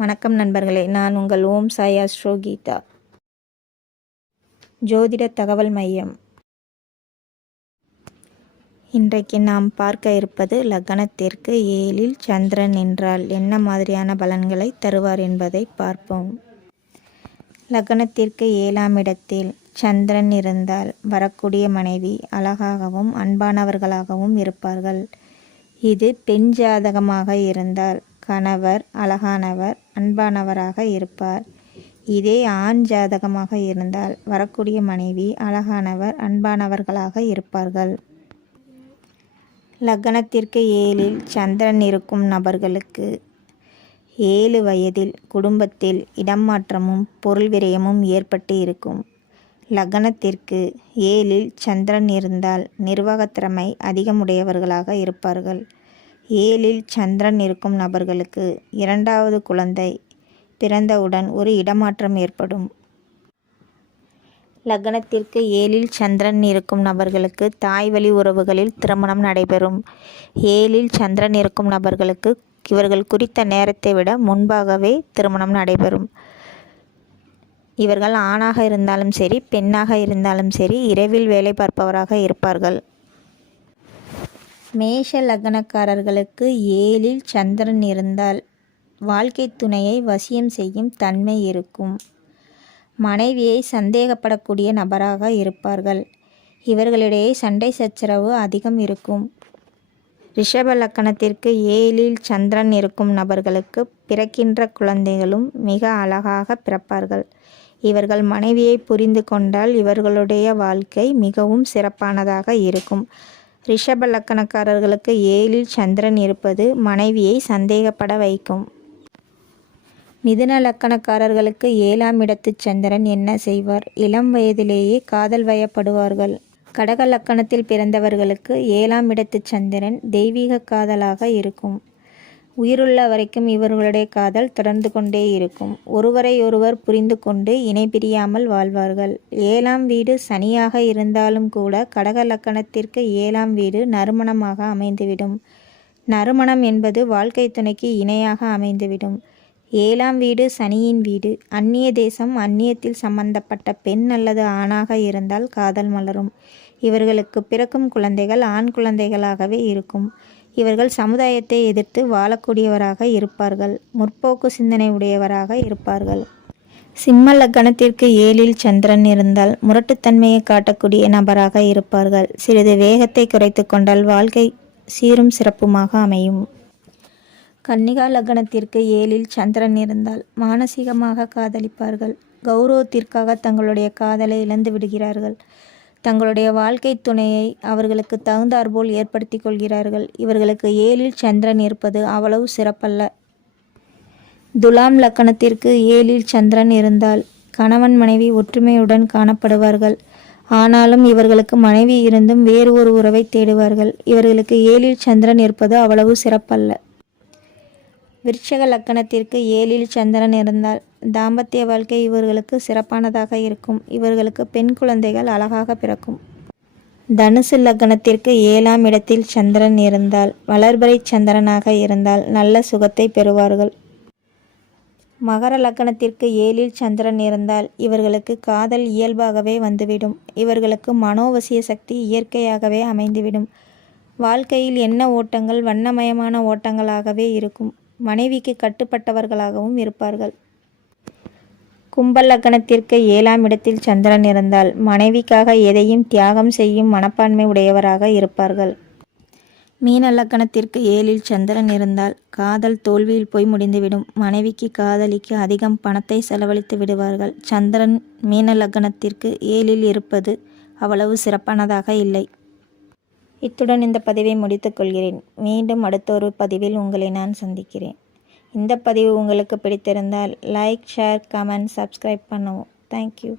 வணக்கம் நண்பர்களே, நான் உங்கள் ஓம் சாய் அஸ்ட்ரோ கீதா, ஜோதிட தகவல் மையம். இன்றைக்கு நாம் பார்க்க இருப்பது லக்னத்திற்கு 7இல் சந்திரன் என்றால் என்ன மாதிரியான பலன்களை தருவார் என்பதை பார்ப்போம். லக்னத்திற்கு 7ஆம் இடத்தில் சந்திரன் இருந்தால் வரக்கூடிய மனைவி அழகாகவும் அன்பானவர்களாகவும் இருப்பார்கள். இது பெண் ஜாதகமாக இருந்தால் கணவர் அழகானவர் அன்பானவராக இருப்பார். இதே ஆண் ஜாதகமாக இருந்தால் வரக்கூடிய மனைவி அழகானவர் அன்பானவர்களாக இருப்பார்கள். லக்னத்திற்கு 7இல் சந்திரன் இருக்கும் நபர்களுக்கு 7 வயதில் குடும்பத்தில் இடம் மாற்றமும் பொருள் விரயமும் ஏற்பட்டு இருக்கும். லக்னத்திற்கு 7இல் சந்திரன் இருந்தால் நிர்வாகத்திறமை அதிகமுடையவர்களாக இருப்பார்கள். 7இல் சந்திரன் இருக்கும் நபர்களுக்கு 2வது குழந்தை பிறந்தவுடன் ஒரு இடமாற்றம் ஏற்படும். லக்னத்திற்கு 7இல் சந்திரன் இருக்கும் நபர்களுக்கு தாய் வழி உறவுகளில் திருமணம் நடைபெறும். 7இல் சந்திரன் இருக்கும் நபர்களுக்கு இவர்கள் குறித்த நேரத்தை விட முன்பாகவே திருமணம் நடைபெறும். இவர்கள் ஆணாக இருந்தாலும் சரி பெண்ணாக இருந்தாலும் சரி இரவில் வேலை பார்ப்பவராக இருப்பார்கள். மேஷ லக்னக்காரர்களுக்கு 7இல் சந்திரன் இருந்தால் வாழ்க்கை துணையை வசியம் செய்யும் தன்மை இருக்கும். மனைவியை சந்தேகப்படக்கூடிய நபராக இருப்பார்கள். இவர்களிடையே சண்டை சச்சரவு அதிகம் இருக்கும். ரிஷப லக்னத்திற்கு 7இல் சந்திரன் இருக்கும் நபர்களுக்கு பிறக்கின்ற குழந்தைகளும் மிக அழகாக பிறப்பார்கள். இவர்கள் மனைவியை புரிந்து கொண்டால் இவர்களுடைய வாழ்க்கை மிகவும் சிறப்பானதாக இருக்கும். ரிஷப லக்னக்காரர்களுக்கு 7இல் சந்திரன் இருப்பது மனைவியை சந்தேகப்பட வைக்கும். மிதுன லக்னக்காரர்களுக்கு 7ஆம் இடத்து சந்திரன் என்ன செய்வார்? இளம் வயதிலேயே காதல் வயப்படுவார்கள். கடக லக்கணத்தில் பிறந்தவர்களுக்கு 7ஆம் இடத்து சந்திரன் தெய்வீக காதலாக இருக்கும். உயிருள்ள வரைக்கும் இவர்களுடைய காதல் தொடர்ந்து கொண்டே இருக்கும். ஒருவரை ஒருவர் புரிந்து கொண்டு இணை பிரியாமல் வாழ்வார்கள். 7ஆம் வீடு சனியாக இருந்தாலும் கூட கடக லக்கணத்திற்கு 7ஆம் வீடு நறுமணமாக அமைந்துவிடும். நறுமணம் என்பது வாழ்க்கை துணைக்கு இணையாக அமைந்துவிடும். 7ஆம் வீடு சனியின் வீடு. அந்நிய தேசம் அந்நியத்தில் சம்பந்தப்பட்ட பெண் அல்லது ஆணாக இருந்தால் காதல் மலரும். இவர்களுக்கு பிறக்கும் குழந்தைகள் ஆண் குழந்தைகளாகவே இருக்கும். இவர்கள் சமுதாயத்தை எதிர்த்து வாழக்கூடியவராக இருப்பார்கள். முற்போக்கு சிந்தனை உடையவராக இருப்பார்கள். சிம்ம லக்னத்திற்கு 7இல் சந்திரன் இருந்தால் முரட்டுத்தன்மையை காட்டக்கூடிய நபராக இருப்பார்கள். சிறிது வேகத்தை குறைத்து கொண்டால் வாழ்க்கை சீரும் சிறப்புமாக அமையும். கன்னிகா லக்னத்திற்கு 7இல் சந்திரன் இருந்தால் மானசீகமாக காதலிப்பார்கள். கௌரவத்திற்காக தங்களுடைய காதலை இழந்து விடுகிறார்கள். தங்களுடைய வாழ்க்கை துணையை அவர்களுக்கு தகுந்தாற்போல் ஏற்படுத்தி கொள்கிறார்கள். இவர்களுக்கு 7இல் சந்திரன் இருப்பது அவ்வளவு சிறப்பல்ல. துலாம் லக்னத்திற்கு 7இல் சந்திரன் இருந்தால் கணவன் மனைவி ஒற்றுமையுடன் காணப்படுவார்கள். ஆனாலும் இவர்களுக்கு மனைவி இருந்தும் வேறு ஒரு உறவை தேடுவார்கள். இவர்களுக்கு 7இல் சந்திரன் இருப்பது அவ்வளவு சிறப்பல்ல. விருச்சிக லக்னத்திற்கு 7இல் சந்திரன் இருந்தால் தாம்பத்திய வாழ்க்கை இவர்களுக்கு சிறப்பானதாக இருக்கும். இவர்களுக்கு பெண் குழந்தைகள் அழகாக பிறக்கும். தனுசு லக்னத்திற்கு 7ஆம் இடத்தில் சந்திரன் இருந்தால் வளர்பிறை சந்திரனாக இருந்தால் நல்ல சுகத்தை பெறுவார்கள். மகர லக்னத்திற்கு 7இல் சந்திரன் இருந்தால் இவர்களுக்கு காதல் இயல்பாகவே வந்துவிடும். இவர்களுக்கு மனோவசிய சக்தி இயற்கையாகவே அமைந்துவிடும். வாழ்க்கையில் எண்ண ஓட்டங்கள் வண்ணமயமான ஓட்டங்களாகவே இருக்கும். மனைவிக்கு கட்டுப்பட்டவர்களாகவும் இருப்பார்கள். கும்ப லக்னத்திற்கு 7ஆம் இடத்தில் சந்திரன் இருந்தால் மனைவிக்காக எதையும் தியாகம் செய்யும் மனப்பான்மை உடையவராக இருப்பார்கள். மீன லக்னத்திற்கு 7இல் சந்திரன் இருந்தால் காதல் தோல்வியில் போய் முடிந்துவிடும். மனைவிக்கு காதலிக்கு அதிகம் பணத்தை செலவழித்து விடுவார்கள். சந்திரன் மீன லக்னத்திற்கு 7இல் இருப்பது அவ்வளவு சிறப்பானதாக இல்லை. இத்துடன் இந்த பதிவை முடித்துக் கொள்கிறேன். மீண்டும் அடுத்தொரு பதிவில் உங்களை நான் சந்திக்கிறேன். இந்த பதிவு உங்களுக்கு பிடித்திருந்தால் லைக், ஷேர், கமெண்ட், சப்ஸ்கிரைப் பண்ணவும். தேங்க்யூ.